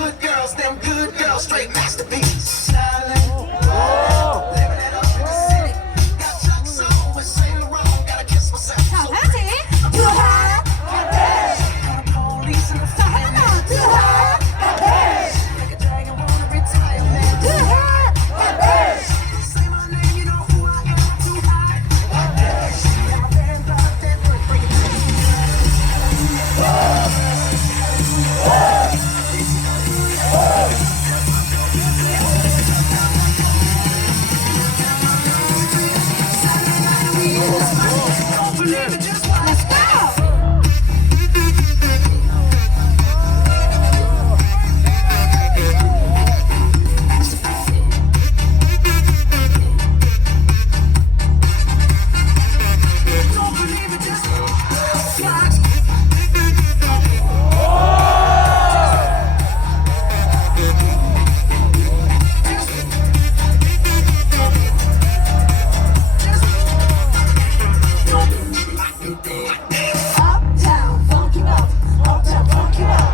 hood girls, them good girls, straight masterpieces. Stylin', living it up in the city. Got Chuck's on with Saint Laurent, gotta kiss myself. 자, 다 같이 too hot, Police in the 자, 하나 더 too hot, like a dragon wanna retire, man. too hot, Say my name, you know who I am. Too hot. Yeah, my band brought that work, bring it to me. let's go. Don't believe it, just flash. Uptown, funk you up. Uptown, funk you up.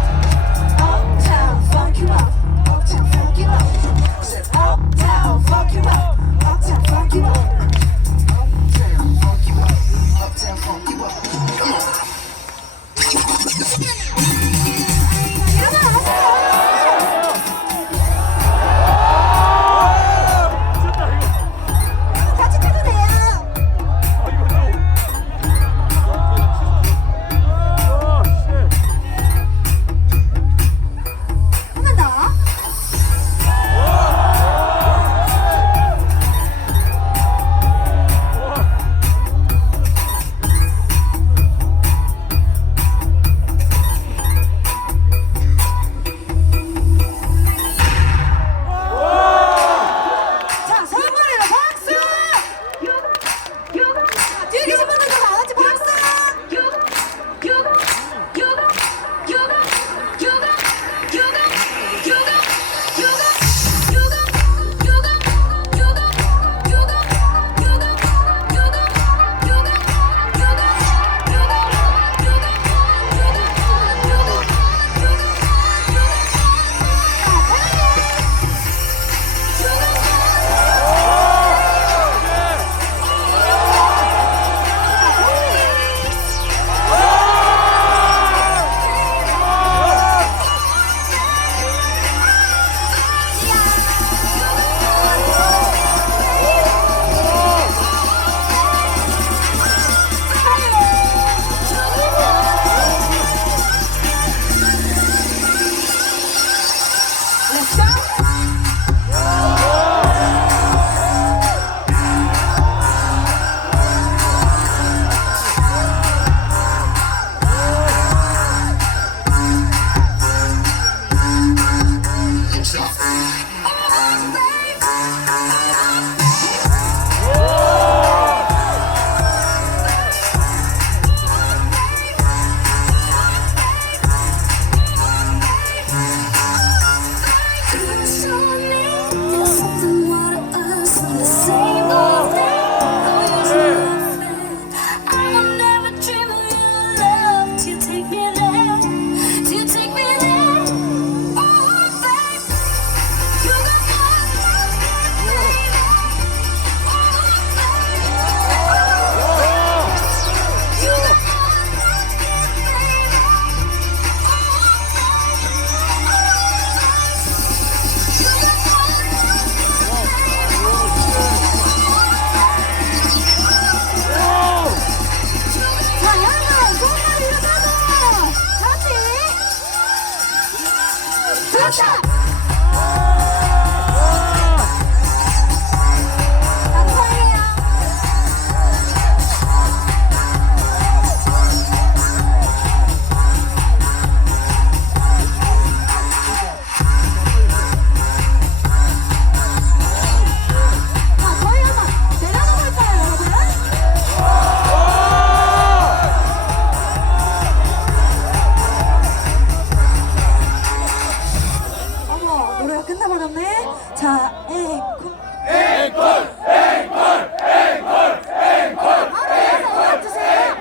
Uptown, funk you up. Uptown, funk you up. Said uptown, funk you up. Uptown, funk you up. Uptown, funk you up. Uptown, funk you up. Come on. 일어나세요. 같이 타도 돼요. 한 번 더. 자, 성원이가 박수! 뒤에 계신 분들도 다 같이 박수! Let's go! 자, 여러분, 손을 일어나서 같이 들었다! 감사해요. 자, 저희 한번 내려가 볼까요, 여러분? 어머, 노래가 끝나버렸네. 자, 앵콜. 앞에서 와주세요.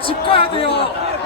집 가야 돼요.